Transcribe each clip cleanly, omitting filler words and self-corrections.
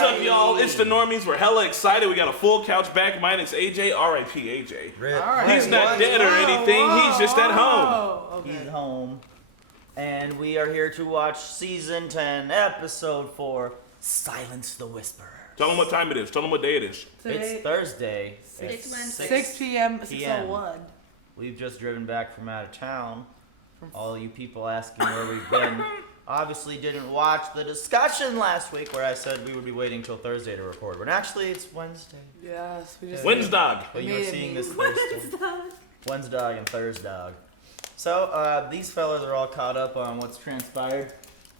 What's up, y'all? It's the Normies. We're hella excited. We got a full couch back. Minus AJ. R.I.P. AJ. Right. He's not dead or anything. He's just at home. Okay. He's home. And we are here to watch Season 10, Episode 4, Silence the Whisperer. Tell them what time it is. Tell them what day it is. It's Thursday. It's 6 p.m. 6:01. We've just driven back from out of town. All you people asking where we've been obviously didn't watch the discussion last week where I said we would be waiting till Thursday to record. But actually, it's Wednesday. Yes, we just. Wednesday. But you're seeing this Thursday. Wednesday and Thursday. So these fellas are all caught up on what's transpired,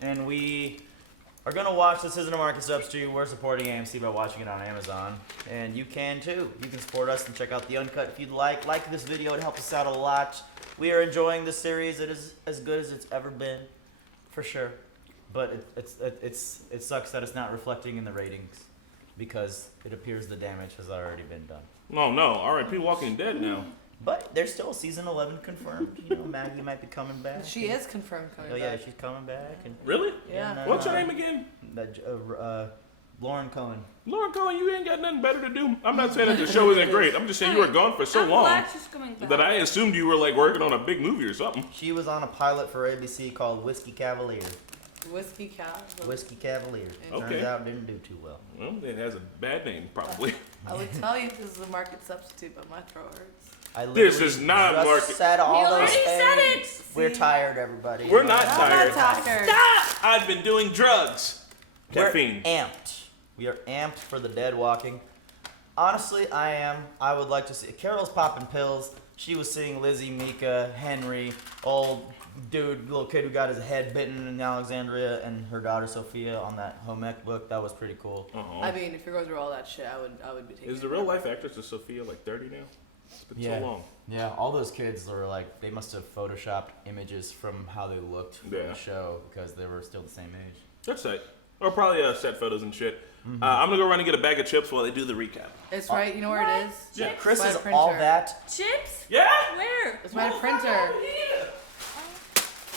and we are gonna watch. This isn't a market substitute. We're supporting AMC by watching it on Amazon, and you can too. You can support us and check out the uncut if you'd like. Like this video; it helps us out a lot. We are enjoying this series. It is as good as it's ever been, for sure. But it sucks that it's not reflecting in the ratings, because it appears the damage has already been done. Oh no, R.I.P. Walking Dead now. But there's still season 11 confirmed. You know, Maggie might be coming back. She is confirmed coming back. Oh yeah, she's coming back. And, Really? Yeah. What's her name again? Lauren Cohen. Lauren Cohen, you ain't got nothing better to do. I'm not saying that the show isn't great. I'm just saying you were gone for so long that I assumed you were like working on a big movie or something. She was on a pilot for ABC called Whiskey Cavalier. Whiskey Cavalier. Whiskey Cavalier. Okay. Turns out it didn't do too well. Well, it has a bad name, probably. I would tell you this is a market substitute, but my throat hurts. This is not just market. said all You those already said things. We're tired, everybody. We're not I'm tired. not tired. Stop! I've been doing drugs. Caffeine. We're amped. We are amped for the dead walking. Honestly, I am. I would like to see. Carol's popping pills. She was seeing Lizzie, Mika, Henry, old dude, little kid who got his head bitten in Alexandria, and her daughter Sophia on that home ec book. That was pretty cool. I mean, if you're going through all that shit, I would be taking. Is the real life actress of Sophia like 30 now? It's been so long. Yeah, all those kids were like, they must have photoshopped images from how they looked in the show because they were still the same age. That's it. Or probably set photos and shit. I'm gonna go run and get a bag of chips while they do the recap. It's right. You know where it is? Yeah. Chris It's is by the printer. all that. Chips? Yeah? Where? It's my printer.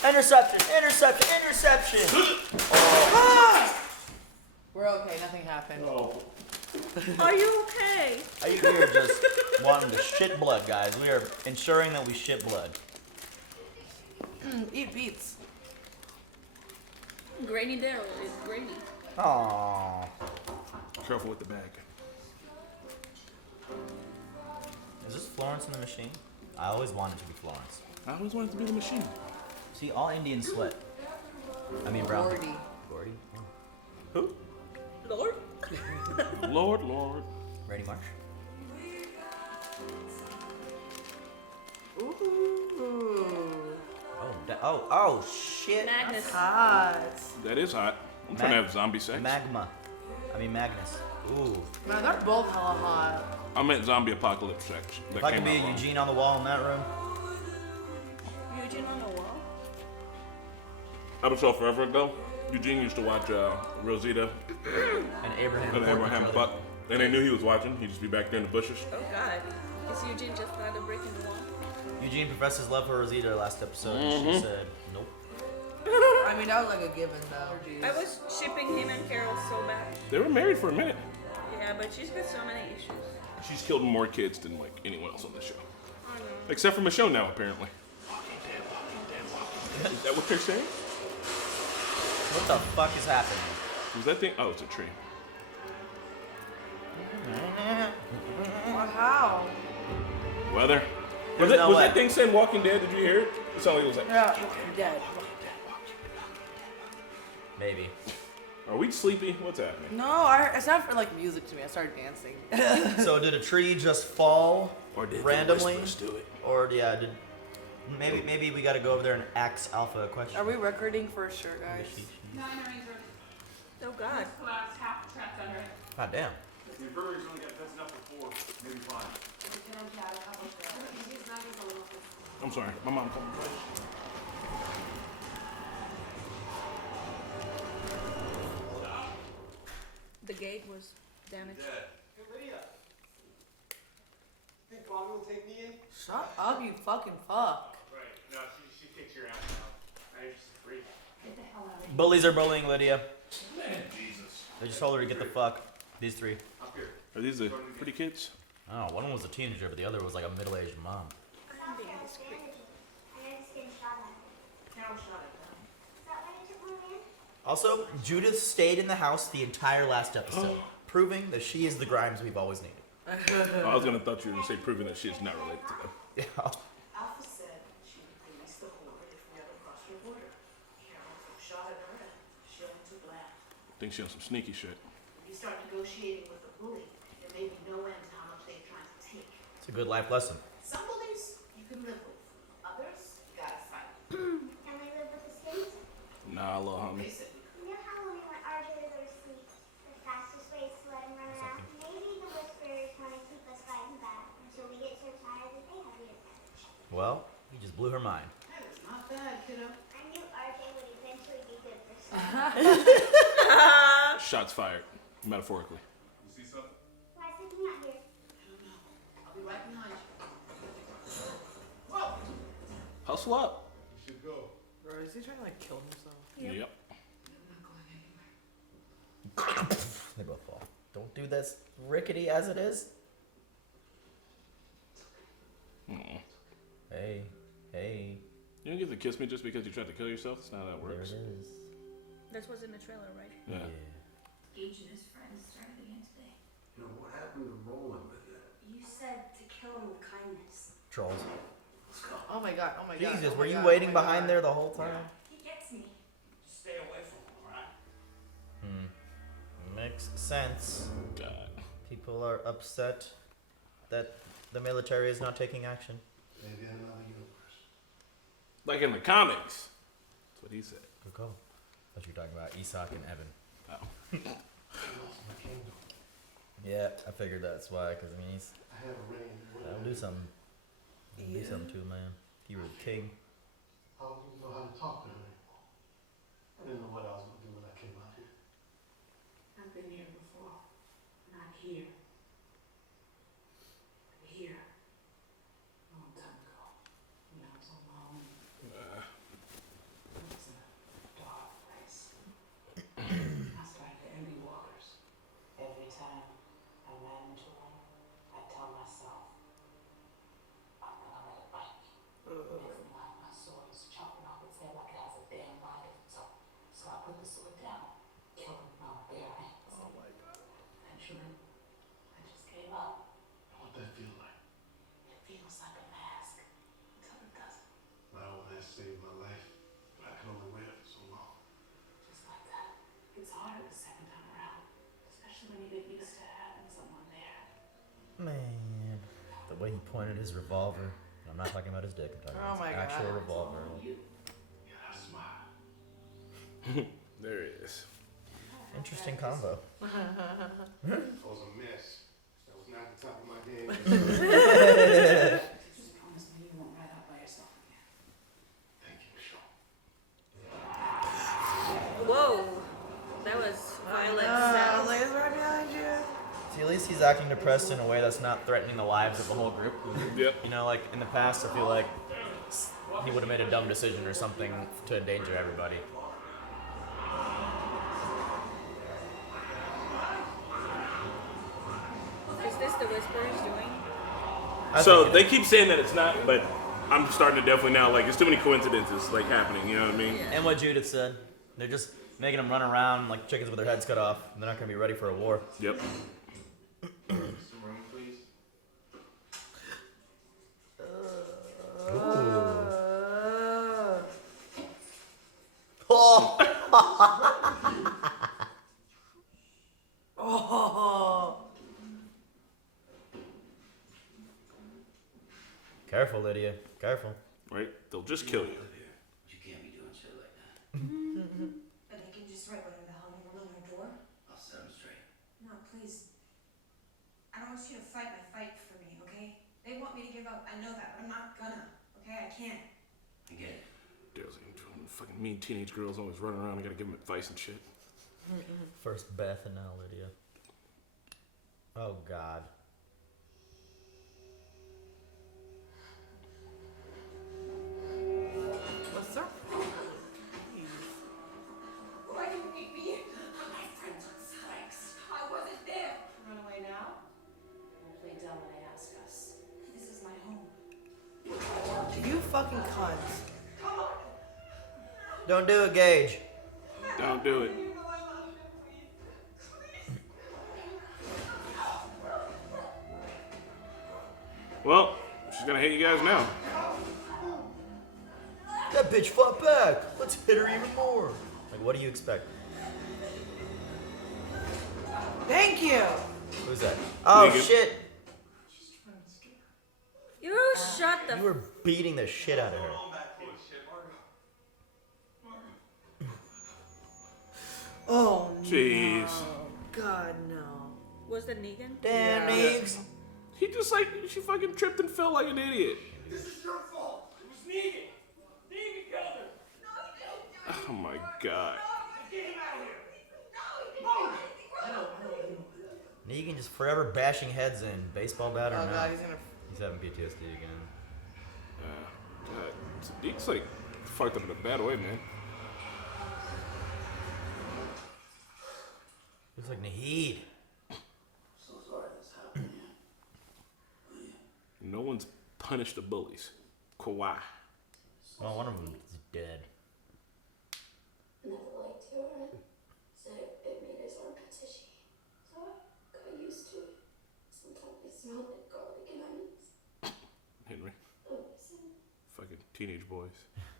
Interception! Interception! Interception! We're okay. Nothing happened. Oh. Are you okay? We are just wanting to shit blood, guys. We are ensuring that we shit blood. Eat beets. Grainy Daryl is grainy. Aww. Careful with the bag. Is this Florence in the Machine? I always wanted to be Florence. I always wanted to be the machine. See, all Indians sweat. I mean, brown. Gordy. Gordy? Oh. Who? Lord? Lord. Ready, March? Ooh. Oh, shit. Magnus. Hot. That is hot. I'm trying to have zombie sex. Magnus. Ooh. Man, they're both hella hot. I meant zombie apocalypse sex. If I could be a Eugene on the wall in that room. Eugene on the wall? Episode forever ago, Eugene used to watch Rosita And Abraham. and Abraham fuck. And they knew he was watching. He'd just be back there in the bushes. Oh God. Is Eugene just not a brick in the wall? Eugene professed his love for Rosita last episode, and she said, nope. I mean, that was like a given, though. I was shipping him and Carol so bad. They were married for a minute. Yeah, but she's got so many issues. She's killed more kids than like anyone else on the show. I know. Except for Michonne now, apparently. Is that what they're saying? What the fuck is happening? Was that thing? Oh, it's a tree. Well, how? Weather. There's Was, no was way. that thing saying Walking Dead? Did you hear it? It sounded like it was like. Yeah, dead. Maybe. Are we sleepy? What's happening? No, it sounded like music to me. I started dancing. So did a tree just fall Or did randomly? the whispers do it? Or did maybe we got to go over there and ask Alpha a question. Are we recording for sure, guys? Oh God. God damn. The inverter's only got that's enough for 4, maybe 5. I'm sorry. My mom called me. The gate was damaged. Hey, Lydia. Think Bobby will take me in? Shut up, you fucking fuck. Right. No, she kicks your ass out. I just free. Bullies are bullying Lydia. Man, Jesus. They just told her to get the fuck. These three. Up here. Are these the pretty kids? Oh, one of them was a teenager, but the other was like a middle-aged mom. I'm being discreet. Carol shot it down. Also, Judith stayed in the house the entire last episode, proving that she is the Grimes we've always needed. I was gonna thought you were gonna say proving that she is not related to them. Yeah. Alpha said she would release the horde if we ever crossed her border. Carol shot at her and she only took land. Think she on some sneaky shit. If you start negotiating with a bully, there may be no end to how much they're trying to take. It's a good life lesson. Some bullies you can live with. Others, you gotta fight. Can we live with the skins? Nah, little homie. Face it, You know how when we want RJ to go to sleep, the fastest way is to let him run around? Maybe the Whisperers want to keep us fighting back until we get so tired that they have the advantage. Well, you just blew her mind. that is not bad, kiddo. I knew RJ would eventually be good for something. Shots fired, metaphorically. You see something? Why is he not here? I don't know. I'll be right behind you. Whoa! Hustle up. You should go. Bro, is he trying to like kill himself? Yep. Yep. I'm not going anywhere. They both fall. Don't do this rickety as it is. Aw. Hey, hey, You don't get to kiss me just because you tried to kill yourself? That's not how that there works. it is. That was in the trailer, right? Yeah. Gage and his friends started again today. You know, what happened to Roland with that? You said to kill him with kindness. Trolls. Let's go. Oh my god, oh my god. Jesus, oh were my you god, waiting oh my behind god. there the whole time? He gets me. Just stay away from him, alright? Makes sense. God. People are upset that the military is not taking action. Maybe in another universe. Like in the comics. That's what he said. Good call. What you're talking about, Isak and Evan. Oh. I lost my kingdom. Yeah, I figured that's why, because I mean, I have a ring. that'll do something. That'll do something to a man. If you were the king. I don't know how to talk to her anymore. I didn't know what I was going to do when I came out here. I've been here before. Not here. But here. A long time ago. When I was on my own. It was a dark place. I started to envy walkers. Every time I ran into one, I tell myself, I'm gonna let it bite me. It makes me like my sword is chopping off its head like it has a damn mind of its own. So I put the sword down, kill him with my bare hands. Oh my God. Eventually, I just gave up. What that feel like? It feels like a mask until it doesn't. My old man saved my life, but I could only wear it for so long. Just like that. It's harder the second time around, especially when you get used to having someone there. Man. The way he pointed his revolver. I'm not talking about his dick, I'm talking Oh about his my actual God. revolver. Yeah, I smile. There it is. Interesting combo. I was a mess. That was not the top of my head. Just promise me you won't ride out by yourself again. Thank you, Michelle. Whoa. That was violent sounds. Laser right behind you. See, at least he's acting depressed in a way that's not threatening the lives of the whole group. Yep. You know, like in the past, I feel like he would have made a dumb decision or something to endanger everybody. Is this the Whisperers doing? I So think they keep saying that it's not, but I'm starting to definitely now, like, there's too many coincidences, like, happening, you know what I mean? And what Judith said, they're just making them run around like chickens with their heads cut off. And they're not going to be ready for a war. Yep. Some room, please. Oh! Careful, Lydia. Careful. Right? They'll just kill you. You can't be doing shit like that. But they can just write whatever the hell they want on our door. I'll set him straight. No, please. I don't want you to fight my fight for me, okay? They want me to give up. I know that, but I'm not gonna. Okay, I can't. I get it. There's fucking mean teenage girls always running around. I gotta give them advice and shit. First Beth and now Lydia. Oh, God. What's up? Why didn't you be my friends on side? fucking cunt. Don't do it, Gage. Don't do it. Well, she's gonna hit you guys now. That bitch fought back. Let's hit her even more. Like, what do you expect? Thank you. Who's that? Oh, Nigga. shit. You shut the. You were beating the shit out of her. Oh, Jeez. no. God, no. Was that Negan? Damn, Yeah. Neeks. He just like, she fucking tripped and fell like an idiot. This is your fault. It was Negan. Negan killed her. Oh my god. Get him out of here. Negan just forever bashing heads in. Baseball bat or Oh, not. God, he's gonna. He's having PTSD again. God. It's like fucked up in a bad way, man. Looks like Naheed. So sorry this happened. No one's punished the bullies. Kawhi. Well, one of them is dead. Never liked her. Said it made his armpits itchy. So I got used to it. Sometimes it smelled like garlic and onions. Henry. Oh, listen. Fucking teenage boys.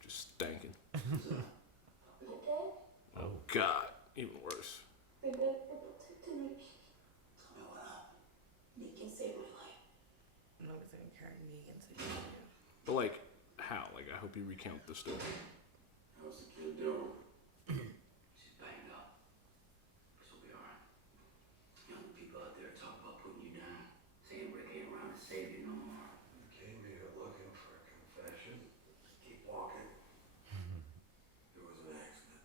Just stankin'. My dad, Oh god. Even worse. remember protecting my baby. Tell me what happened. Negan saved my life. I'm not gonna carry Negan to you. But like, how? Like, I hope you recount the story. How's the kid doing? She's banged up. She'll be alright. Young people out there talk about putting you down. Saying Rick ain't around to save you no more. You came here looking for a confession. Keep walking. It was an accident.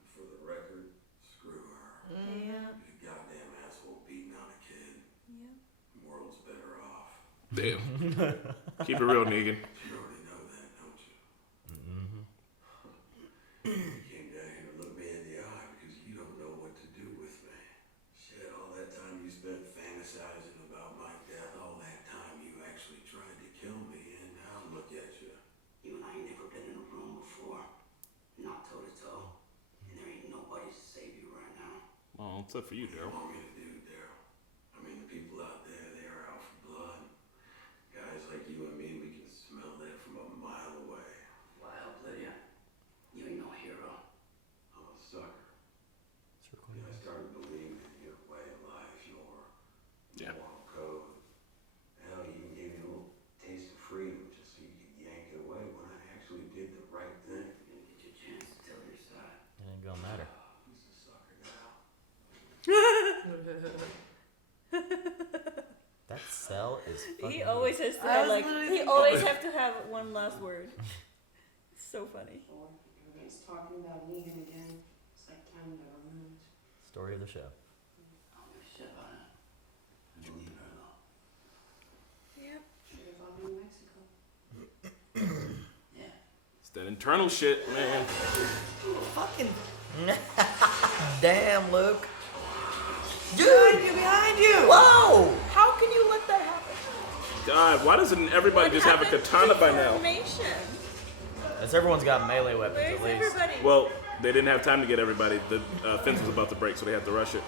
And for the record, screw her. Yeah. She's a goddamn asshole beating on a kid. Yeah. The world's better off. Damn. Keep it real, Negan. You already know that, don't you? You came down here to look me in the eye because you don't know what to do with me. Shit, all that time you spent fantasizing about my death, all that time you actually tried to kill me, and now look at you. You and I ain't never been in a room before. Not toe to toe. And there ain't nobody to save you right now. Well, except for you, What do you Daryl. want me to do, Daryl? I mean, the people out there, they are out for blood. Guys like you and me, we can smell that from a mile away. Well, Lydia, you ain't no hero. I'm a sucker. And I started believing in your way of life, your moral code. Hell, you even gave me a little taste of freedom just so you could yank it away when I actually did the right thing. You didn't get your chance to tell your side. It ain't gonna matter. Who's the sucker now? That cell is fucking... He always has to I have, was like, literally he thinking- always have to have one last word. It's so funny. Everybody's talking about Negan again. It's like time never moved. Story of the show. I don't give a shit about it. I believe her though. Yep. Should have found me in Mexico. Yeah. It's that internal shit, man. Fucking. Damn, Luke. Behind you! Whoa! How can you let that happen? God, why doesn't everybody What just have a happened katana to by now? formation? As everyone's got melee weapons Where's at least. everybody? Well, they didn't have time to get everybody. The fence was about to break, so they had to rush it.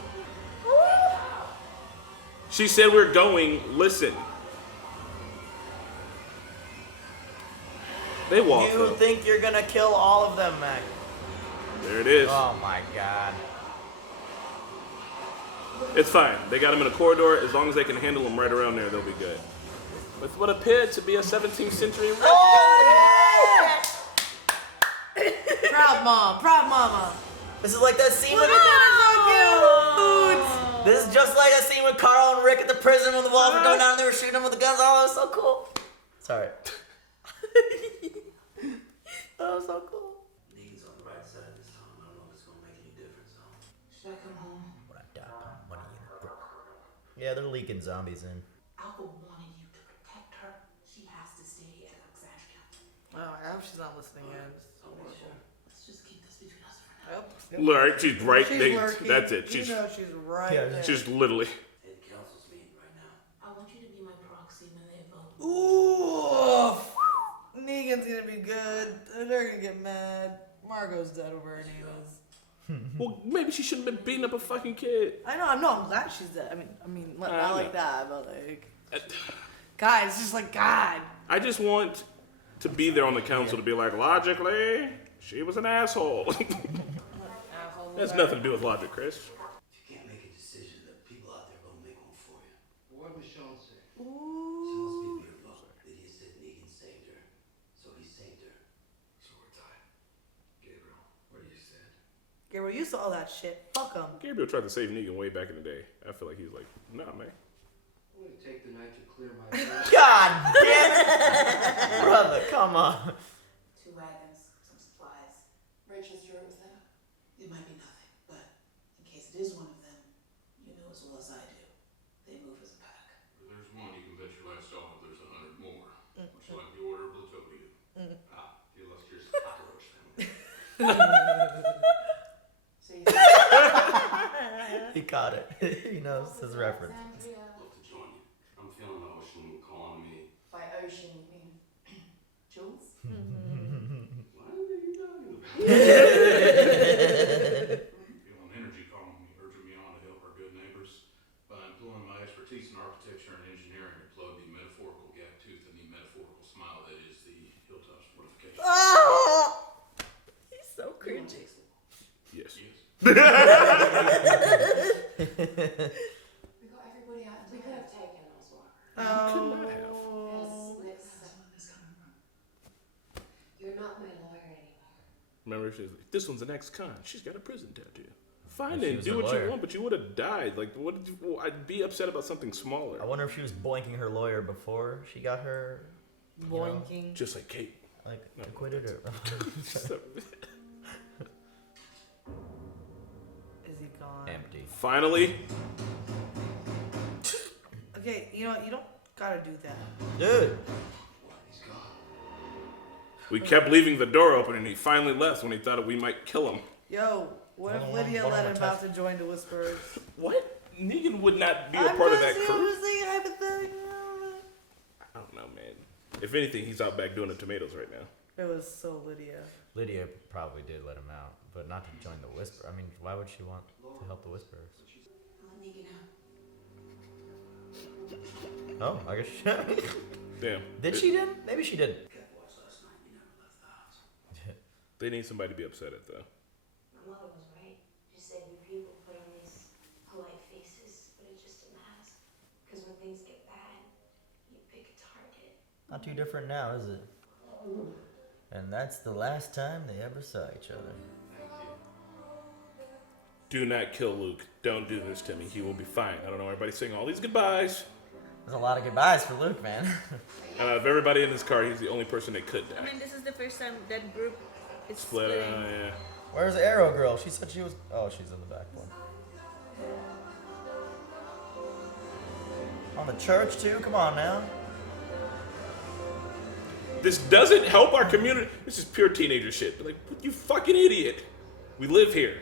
She said we're going. Listen. They walked You up. think you're gonna kill all of them, Mac? There it is. Oh my god. It's fine. They got him in a corridor. As long as they can handle him right around there, they'll be good. With what appeared to be a 17th century record. Proud mom, proud mama. This is like that scene Look with at that, it's so cute. This is just like that scene with Carl and Rick at the prison when the walls were going down and they were shooting them with the guns. Oh, that was so cool. Sorry. That was so cool. Negan's on the right side this time. I don't know if it's gonna make any difference though. Should I come home? When I die, put money in the book. Yeah, they're leaking zombies in. Alpha wanted you to protect her. She has to stay at Alexandria. Oh, I hope she's not listening in. Let's just keep this between us for now. Yep. Right, she's right. She's They- lurking. that's it. You She's know she's right Yeah, there. she's literally. Head council's meeting right now. I want you to be my proxy when they vote. Ooh. Negan's gonna be good. They're gonna get mad. Margot's dead over her name is. Well, maybe she shouldn't have been beating up a fucking kid. I know. I'm glad she's dead. I mean, not like that, but like, Uh, God, it's just like God. I just want to be there on the council to be like, logically, she was an asshole. That's nothing to do with logic, Chris. If you can't make a decision, the people out there will make one for you. What did Michonne say? She wants me to be her boss. Lydia said Negan saved her, so he saved her. So we're tied. Gabriel, what you said? Gabriel, you saw that shit. Fuck him. Gabriel tried to save Negan way back in the day. I feel like he's like, nah, man. I'm gonna take the night to clear my God damn it! Brother, come on. 2 wagons, some supplies. Rachel sure it was that? It might be nothing, but in case it is one of them, you know as well as I do. They move as a pack. If there's one, you can bet your last dollar there's 100 more. Much like the Order of Plutonium. You lost your cockroach family. So you He caught it. He knows his reference. Love to join you. I'm feeling the ocean calling to me. by ocean, you mean Jules? What are you talking about? Feeling energy calling me, urging me on to help our good neighbors by employing my expertise in architecture and engineering to plug the metaphorical gap tooth and the metaphorical smile that is the Hilltops fortification. Oh! He's so cringy. Yes. Yes. We got everybody out. We could have taken those walkers. Oh. You're not my lawyer anymore. Remember, she's like, this one's an ex-con. She's got a prison tattoo. Fine She and was do a what lawyer. you want, but you would have died. Like, what did you? Well, I'd be upset about something smaller. I wonder if she was boinking her lawyer before she got her, Boinking. Just like Kate. like, acquitted or. Is he gone? Empty. Finally, Okay, you know what? You don't gotta do that. Dude! He's gone. we kept leaving the door open, and he finally left when he thought we might kill him. Yo, what if One on Lydia one, let one him on out to join the Whisperers? What? Negan would not be a part of that crew. Hypothetical. I don't know, man. If anything, he's out back doing the tomatoes right now. It was so Lydia. Lydia probably did let him out, but not to join the Whisper. I mean, why would she want to help the Whisperers? Let Negan out. Oh, I guess she Damn. did. She did? Maybe she didn't. Kept watch last night. You never left the house. They need somebody to be upset at, though. My mother was right. She said you people put on these polite faces, but it's just a mask. Because when things get bad, you pick a target. Not too different now, is it? And that's the last time they ever saw each other. Do not kill Luke. Don't do this to me. He will be fine. I don't know. Everybody's saying all these goodbyes. There's a lot of goodbyes for Luke, man. Of everybody in this car, he's the only person that could I die. mean, this is the first time that group is Split. splitting. Yeah. Where's Arrow Girl? She said she was. Oh, she's in the back one. On the church too? Come on now. This doesn't help our community. This is pure teenager shit. Like, you fucking idiot. We live here.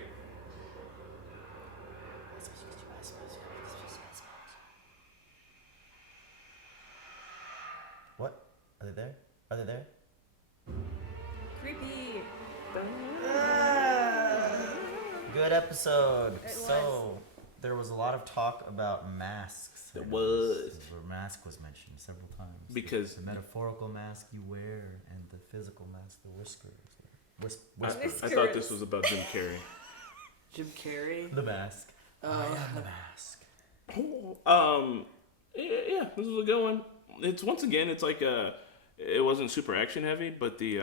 What? Are they there? Are they there? Creepy. Good episode. It So, there was a lot of talk about masks. There in was. this, where mask was mentioned several times. Because- the metaphorical mask you wear and the physical mask, the whiskers. I Whisper. thought this was about Jim Carrey. Jim Carrey. The mask. Oh. I am the mask. Yeah, this was a good one. It's once again, it's like it wasn't super action heavy, but the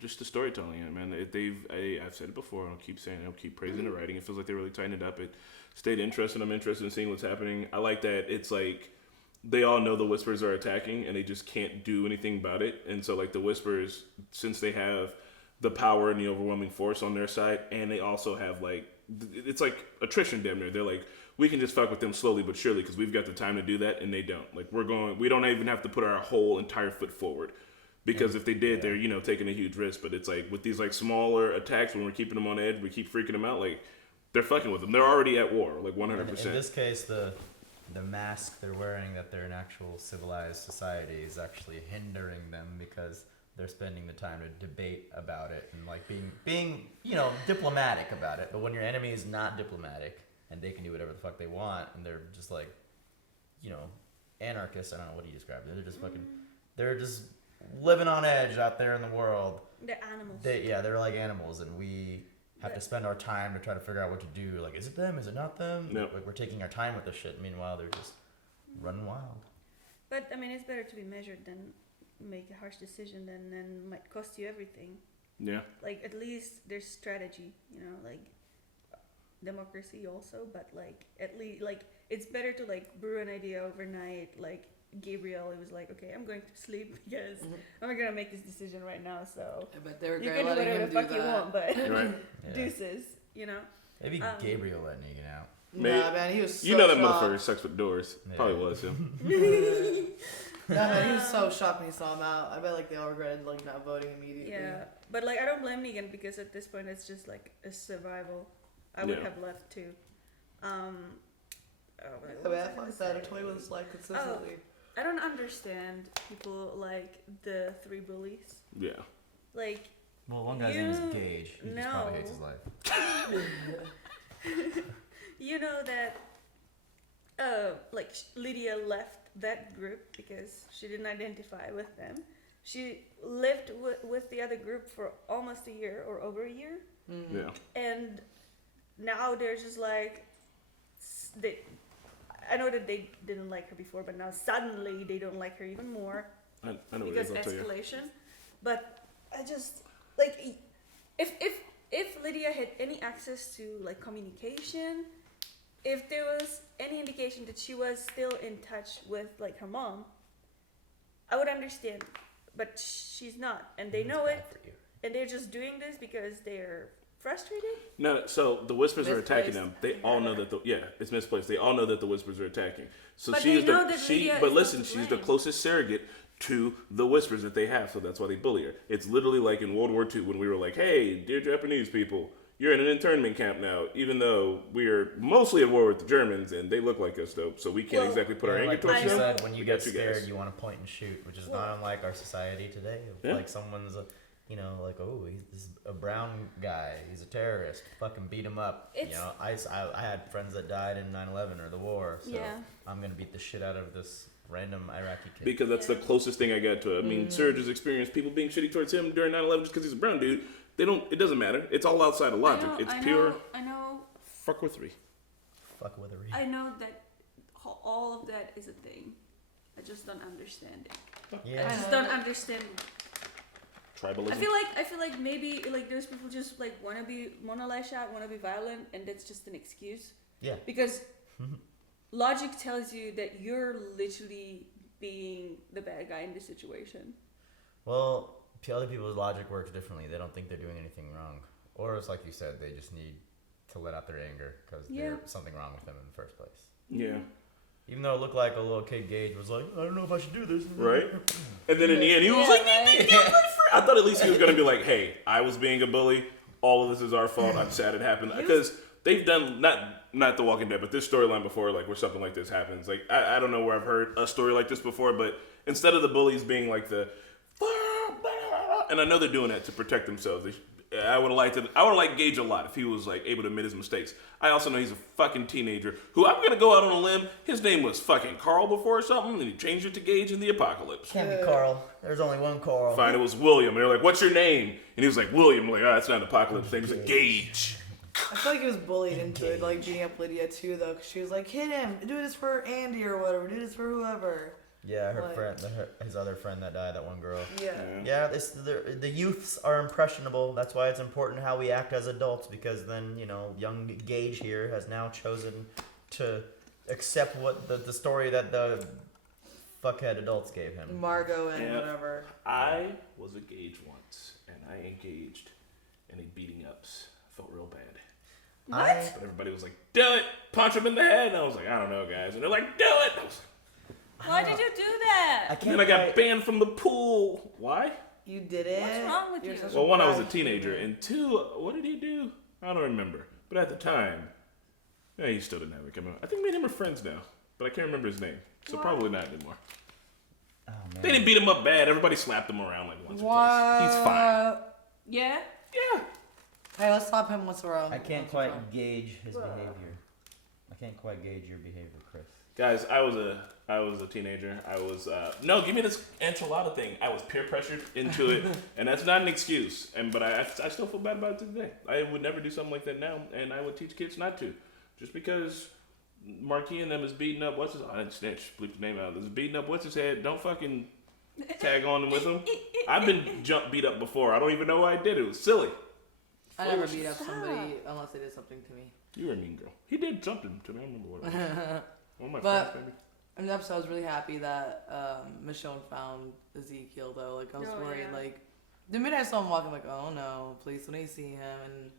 just the storytelling, man. I've said it before, I'll keep saying it, I'll keep praising the writing. It feels like they really tightened it up. It stayed interesting. I'm interested in seeing what's happening. I like that it's like they all know the Whispers are attacking, and they just can't do anything about it. And so, like the Whispers, since they have the power and the overwhelming force on their side, and they also have like it's like attrition damn near. They're like, we can just fuck with them slowly but surely because we've got the time to do that, and they don't. Like we don't even have to put our whole entire foot forward because if they did, they're taking a huge risk. But it's like with these like smaller attacks when we're keeping them on edge, we keep freaking them out. Like they're fucking with them. They're already at war, like 100%. In this case, the mask they're wearing that they're an actual civilized society is actually hindering them because they're spending the time to debate about it and like being diplomatic about it. But when your enemy is not diplomatic and they can do whatever the fuck they want and they're just like, anarchists. I don't know what you described. They're just fucking. They're just living on edge out there in the world. They're animals. They're like animals, and we have to spend our time to try to figure out what to do. Like, is it them? Is it not them? Yep. Like, we're taking our time with this shit. Meanwhile, they're just running wild. But I mean, it's better to be measured than make a harsh decision and then might cost you everything. Yeah. Like, at least there's strategy, like democracy also, but like at least like it's better to like brew an idea overnight. Like Gabriel, it was like, okay, I'm going to sleep because I'm not gonna make this decision right now. So But they were you great can do letting whatever him the do fuck you that. want, but Right. Yeah. deuces, Maybe Gabriel letting you get out. Nah, man, he was so You know that shocked. motherfucker sucks with doors. Yeah. Probably was him. Nah, man, he was so shocked when he saw him out. I bet like they all regretted like not voting immediately. Yeah, but like I don't blame Negan because at this point it's just like a survival. I would Yeah. have left too. I mean, I fucked that. I told you what it's like consistently. I don't understand people like the three bullies. Yeah. Like, Well, one guy's name is You- Gage. He just no. probably hates his life. you know that, Lydia left that group because she didn't identify with them. She lived with the other group for almost a year or over a year, Yeah. and now they're just like, I know that they didn't like her before, but now suddenly they don't like her even more. I know what it Because is, I'll tell you. escalation. But I just like if Lydia had any access to like communication, if there was any indication that she was still in touch with like her mom, I would understand. But she's not, and they know it, and they're just doing this because they're frustrated. No, so the Whispers are attacking Misplaced. them. They all know that it's misplaced. They all know that the Whispers are attacking. So But she they is know the that she. Lydia But is listen, not to she's the blame. closest surrogate to the Whispers that they have. So that's why they bully her. It's literally like in World War II when we were like, "Hey, dear Japanese people, you're in an internment camp now." Even though we are mostly at war with the Germans and they look like us, though, so we can't Well, exactly put our anger like towards what you I know. them. said, when you We get got you scared, guys. you want to point and shoot, which is Well- not unlike our society today. Yeah. Like someone's, like, oh, he's a brown guy, he's a terrorist, fucking beat him up. It's- I had friends that died in 9/11 or the war, so Yeah. I'm gonna beat the shit out of this random Iraqi kid. Because that's the closest thing I got to it. I mean, Surge has experienced people being shitty towards him during 9/11 just because he's a brown dude. It doesn't matter. It's all outside of logic. It's pure I know. fuck with three. Fuck with a re. I know that all of that is a thing. I just don't understand it. I Yeah. just don't understand. Tribalism. I feel like maybe like those people just like wanna lash out, wanna be violent, and that's just an excuse. Yeah. Because logic tells you that you're literally being the bad guy in this situation. Well, other people's logic works differently. They don't think they're doing anything wrong, or it's like you said, they just need to let out their anger because there's something wrong with them in the first place. Yeah. Even though it looked like a little kid Gage was like, I don't know if I should do this. Right? And then in the end, he was like, I thought at least he was going to be like, hey, I was being a bully. All of this is our fault. I'm sad it happened. Because they've done, not The Walking Dead, but this storyline before, like, where something like this happens. Like, I don't know where I've heard a story like this before, but instead of the bullies being like the, and I know they're doing that to protect themselves. I would have liked Gage a lot if he was like able to admit his mistakes. I also know he's a fucking teenager who I'm gonna go out on a limb. His name was fucking Carl before or something, and he changed it to Gage in the apocalypse. Can't be Carl. There's only one Carl. Fine, it was William. And they're like, "What's your name?" And he was like, "William." I'm like, "Oh, that's not an apocalypse thing." He was like, "Gage." I feel like he was bullied into it, like beating up Lydia too, though, because she was like, hit him, do this for Andy or whatever, do this for whoever. Yeah, her Like- friend, his other friend that died, that one girl. Yeah. Yeah, the youths are impressionable. That's why it's important how we act as adults, because then, young Gage here has now chosen to accept what the story that the fuckhead adults gave him. Margot and Yeah. whatever. I was a Gage once, and I engaged in a beating ups. I felt real bad. What? But everybody was like, "Do it! Punch him in the head!" And I was like, "I don't know, guys." And they're like, "Do it!" I was Why did you do that? I And can't then I got quite- banned from the pool. Why? You did it. What's wrong with You're you? such Well, one, I was a bad teenager, human. and two, what did he do? I don't remember. But at the time, yeah, he still didn't have it coming out. I think me and him are friends now, but I can't remember his name, so Why? probably not anymore. man. They didn't beat him up bad. Everybody slapped him around like once or What? twice. He's fine. Yeah. Yeah. Hey, let's slap him once around. I can't once around. quite gauge his behavior. I can't quite gauge your behavior, Chris. Guys, I was a teenager. I was no, give me this enchilada thing. I was peer pressured into it, and that's not an excuse. But I still feel bad about it today. I would never do something like that now, and I would teach kids not to. Just because Marquis and them is beating up I didn't snitch, bleep the name out. Is beating up what's his head. Don't fucking tag on with him. I've been beat up before. I don't even know why I did it. It was silly. I never beat up somebody unless they did something to me. You were a mean girl. He did something to me. I don't remember what it was. One of my But- friends, maybe. In the episode, I was really happy that Michonne found Ezekiel, though. Like, I was worried. Yeah. Like, the minute I saw him walking, I'm like, oh no, please, when they see him. And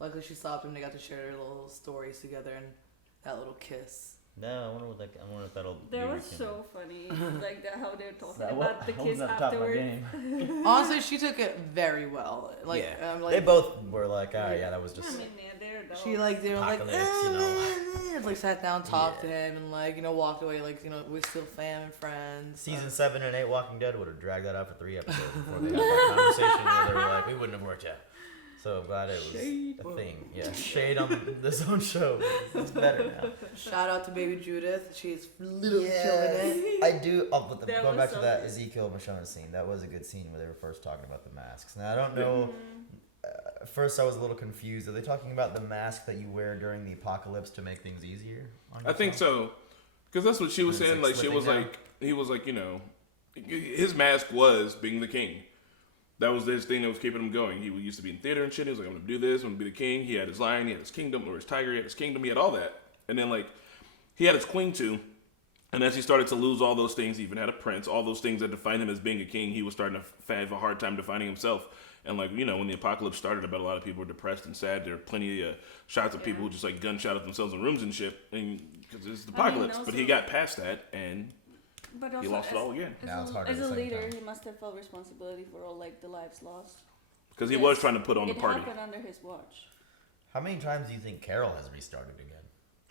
luckily, she stopped him. They got to share their little stories together and that little kiss. No, I wonder if that'll. That be was rekindled. so funny, like that how they're talking That about the I was kiss at the top of my afterwards. game. Honestly, she took it very well. Like, yeah. like they both were like, all right, yeah, that was just. I mean, man, they're adults. she like they were like, Apocalypse, you know. like sat down, talked to Yeah. him, and like walked away. Like we're still fam and friends. Season 7 and 8 Walking Dead would have dragged that out for 3 episodes before they had that conversation where they were like, we wouldn't have worked yet. So I'm glad it was a thing. Yeah, shade on this own show. It's better now. Shout out to baby Judith. She's literally killing it. I do. Oh, but That going was back to so that good. Ezekiel Michonne scene, that was a good scene where they were first talking about the masks. Now I don't know. At first, I was a little confused. Are they talking about the mask that you wear during the apocalypse to make things easier? On I think yourself? so, because that's what she was And it's, saying. like, Like she slipping was down. like, he was like, you know, his mask was being the king. That was his thing that was keeping him going. He used to be in theater and shit. He was like, I'm gonna do this. I'm gonna be the king. He had his lion. He had his kingdom, or his tiger. He had his kingdom. He had all that. And then like, he had his queen too. And as he started to lose all those things, he even had a prince. All those things that defined him as being a king, he was starting to have a hard time defining himself. And like, you know, when the apocalypse started, I bet a lot of people were depressed and sad. There are plenty of shots of people who just like gunshot at themselves in rooms and shit, and because it's the I mean, apocalypse. But he also- got past that, and But he also, lost it all again Now it's as, harder as at a the same leader, time. he must have felt responsibility for all like the lives lost. because he Yes. was trying to put on the It party. happened under his watch. How many times do you think Carol has restarted again?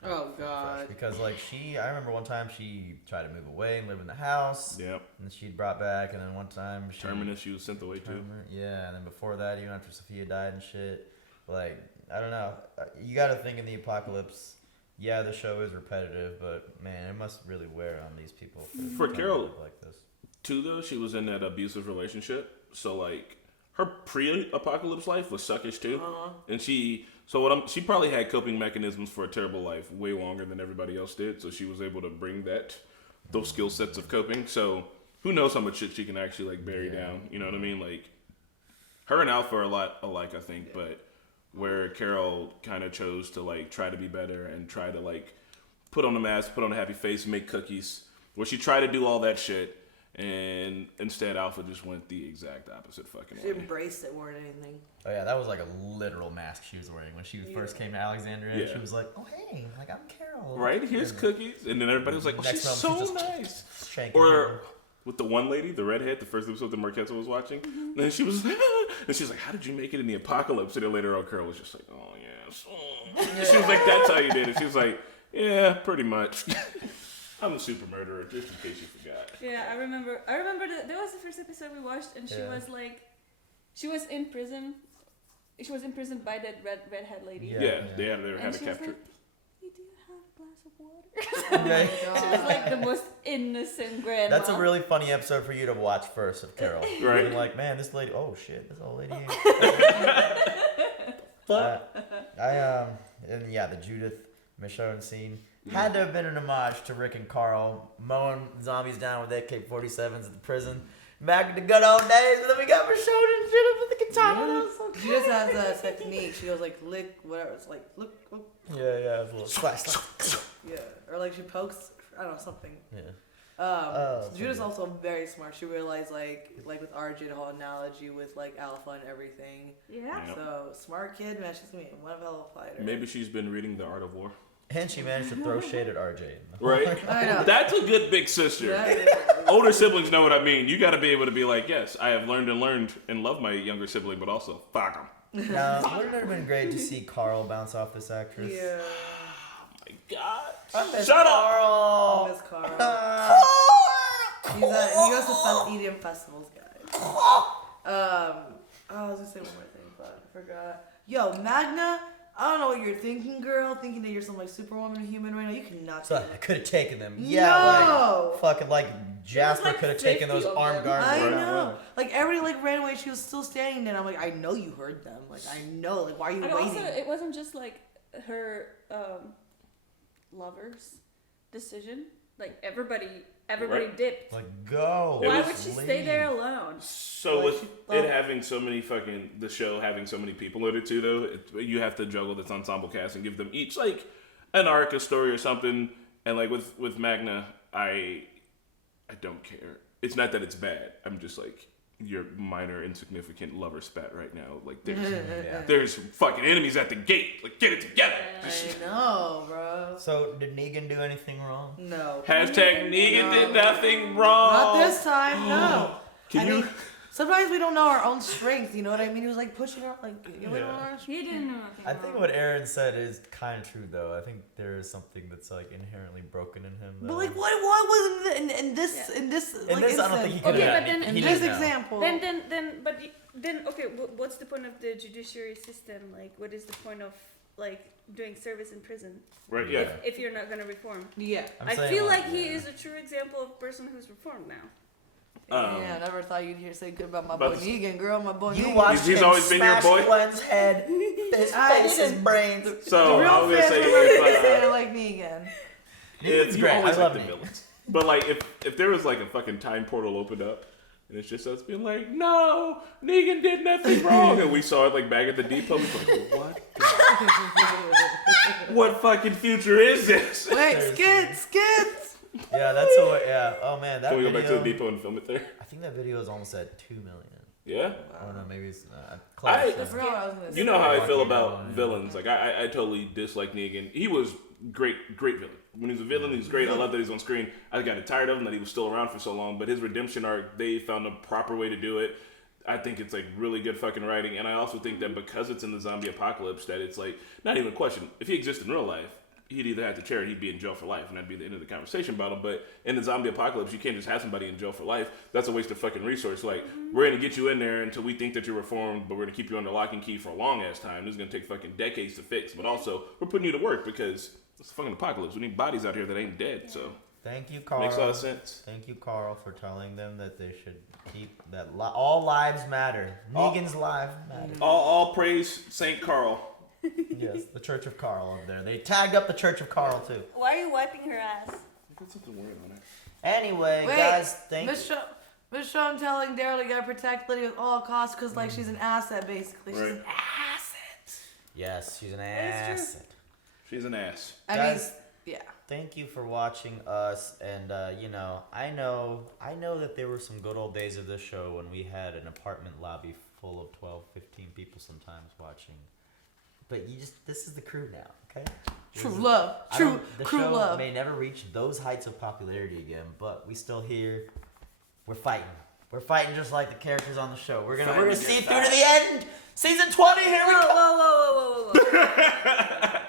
Oh God. Because like I remember one time she tried to move away and live in the house, Yep. and then she'd brought back, and then one time she Terminus, she was sent away too. Yeah, and then before that, even after Sophia died and shit, like I don't know. You got to think in the apocalypse. Yeah, the show is repetitive, but man, it must really wear on these people For to Carol- live like this. Too though, she was in that abusive relationship, so like her pre-apocalypse life was suckish too, and she probably had coping mechanisms for a terrible life way longer than everybody else did, so she was able to bring those skill sets of coping. So who knows how much shit she can actually like bury down? You know what I mean? Like her and Alpha are a lot alike, I think, but where Carol kind of chose to like try to be better and try to like put on a mask, put on a happy face, make cookies, where she tried to do all that shit. And instead, Alpha just went the exact opposite fucking She way. embraced it more than anything. Oh yeah, that was like a literal mask she was wearing when she first came to Alexandria. Yeah. She was like, "Oh hey, like I'm Carol." Right? Here's cookies. And then everybody was like, oh, Next she's moment, so she's just nice. shanking Or people. with the one lady, the redhead, the first episode that Marquetta was watching. And then she was like, and she's like, how did you make it in the apocalypse? And then later on, Carol was just like, oh, yes. Oh. She was like, that's how you did it. She was like, yeah, pretty much. I'm a super murderer, just in case you forgot. Yeah, I remember that was the first episode we watched, and she was like, she was in prison. She was imprisoned by that redhead lady. Yeah, they had And to she was capture like, it. hey, do you have a glass of water? Yeah. She was like the most innocent grandma. That's a really funny episode for you to watch first of Carol. Right. You're like, man, this lady. Oh shit, this old lady. And yeah, the Judith Michonne scene had to have been an homage to Rick and Carl mowing zombies down with AK-47s at the prison. Back in the good old days, and then we got Michonne and Judith with the katana. That was so She just has a technique. She goes like lick whatever. It's like look. Yeah, it's a little slash. Yeah, or like she pokes. I don't know something. Yeah. So so Judith's good. also very smart. She realized like with RJ the whole analogy with like Alpha and everything. Yeah. Yep. So smart kid, man. She's gonna be one hell of a fighter. Maybe she's been reading The Art of War. And she managed to throw shade at RJ. Right? I know. That's a good big sister. Yeah. Older siblings know what I mean. You got to be able to be like, yes, I have learned and love my younger sibling, but also fuck him. Now, wouldn't it have been great to see Carl bounce off this actress? Yeah. My God. I miss Shut up. I Carl. miss Carl. He goes to EDM festivals, guys. I was gonna say one more thing, but I forgot. Yo, Magna, I don't know what you're thinking, girl. Thinking that you're some like superwoman human right now. You cannot. So I could have taken them. No. Yeah, like fucking like Jasper like could have taken 50 those of armed them. guards. I right know. now. Like everybody like ran away. She was still standing there. And I'm like, I know you heard them. Like I know. Like why are you And waiting? also, it wasn't just like her lover's decision. Like everybody Right. dipped. Like go. Why was- would she stay there alone? So Like, with it having so many the show having so many people in it too, though, you have to juggle this ensemble cast and give them each like an arc, a story, or something. And like with Magna, I don't care. It's not that it's bad. I'm just like your minor insignificant lover spat right now. Like there's fucking enemies at the gate. Like get it together. I know, bro. So did Negan do anything wrong? No. Hashtag Negan No. did nothing wrong. Not this time. No. Can I you? mean, sometimes we don't know our own strength. You know what I mean? He was like pushing her, like we don't know our strength. He didn't know nothing I think what Aaron said is kind of true, though. I think there is something that's like inherently broken in him. Though. But like, what was in this Yeah. in this In like this, I don't think he could Okay, have. but then- in he this didn't know. example. Then okay, what's the point of the judiciary system? Like, what is the point of like doing service in prison Right. Yeah. if you're not gonna reform? Yeah. I'm I saying, feel like he yeah. is a true example of a person who's reformed now. Yeah, I never thought you'd hear say good about my but- boy Negan, girl. My boy You Negan. watched He's him always been your smash boy? Glenn's head, his I face, his didn't. brains. So The real I was gonna fans say remember if, saying like Negan. Negan's you great. always I love like the Negan. villains. But like if there was like a fucking time portal opened up and it's just us being like, no, Negan did nothing wrong, and we saw it like back at the depot, we'd be like, what? What fucking future is this? Wait, skits. Yeah, that's so. Yeah. Oh man, that Can we go video. back to the depot and film it there? I think that video is almost at 2 million. Yeah. I don't know. Maybe it's I close. forgot what I was gonna You know how I feel Yeah. about villains. Like I totally dislike Negan. He was great villain. When he was a villain, he was great. I love that he's on screen. I got tired of him that he was still around for so long. But his redemption arc, they found a proper way to do it. I think it's like really good fucking writing. And I also think that because it's in the zombie apocalypse, that it's like not even a question. If he existed in real life, he'd either have to chair or he'd be in jail for life, and that'd be the end of the conversation about him. But in the zombie apocalypse, you can't just have somebody in jail for life. That's a waste of fucking resource. Like, we're gonna get you in there until we think that you're reformed, but we're gonna keep you under lock and key for a long ass time. This is gonna take fucking decades to fix. But also, we're putting you to work because it's a fucking apocalypse. We need bodies out here that ain't dead. So Thank you, Carl. makes a lot of sense. Thank you, Carl, for telling them that they should keep that. All lives matter. Negan's life matters. All praise Saint Carl. Yes, the Church of Carl over there. They tagged up the Church of Carl too. Why are you wiping her ass? Got something weird on it. Anyway, Wait, guys, thank Miss Shaw, I'm telling Daryl to gotta protect Lydia at all costs because like she's an asset basically. She's Right. an asset. Yes, she's an That is asset. She's an ass. I Guys, mean, yeah. Thank you for watching us, and you know, I know that there were some good old days of this show when we had an apartment lobby full of 12, 15 people sometimes watching. But this is the crew now, okay? True love. True The crew show love. may never reach those heights of popularity again, but we still here. We're fighting. We're fighting just like the characters on the show. We're gonna see through to the end. Season 20, here we Whoa, go. whoa.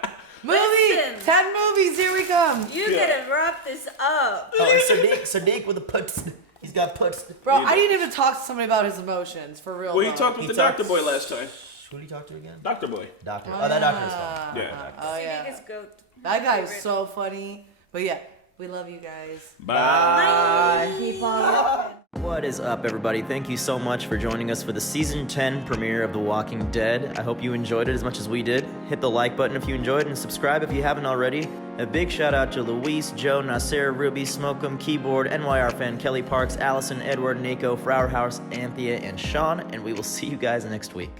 Movie! Listen. 10 movies, here we come. You gotta wrap this up. Oh, and Sadiq with the puts. He's got puts. Bro, I didn't even talk to somebody about his emotions, for real. Well, he though. talked with the Doctor Boy last time. Who did he talk to again? Doctor Boy. Doctor. Oh, that doctor was fun. Ah, Yeah. Oh, yeah. Biggest goat. That guy was Favorite. so funny. But yeah, we love you guys. Bye. Keep on rocking. What is up, everybody? Thank you so much for joining us for the Season 10 premiere of The Walking Dead. I hope you enjoyed it as much as we did. Hit the like button if you enjoyed and subscribe if you haven't already. A big shout out to Luis, Joe, Nasser, Ruby, Smokem, Keyboard, NYR fan, Kelly Parks, Allison, Edward, Nico, Flower House, Anthea, and Sean, and we will see you guys next week.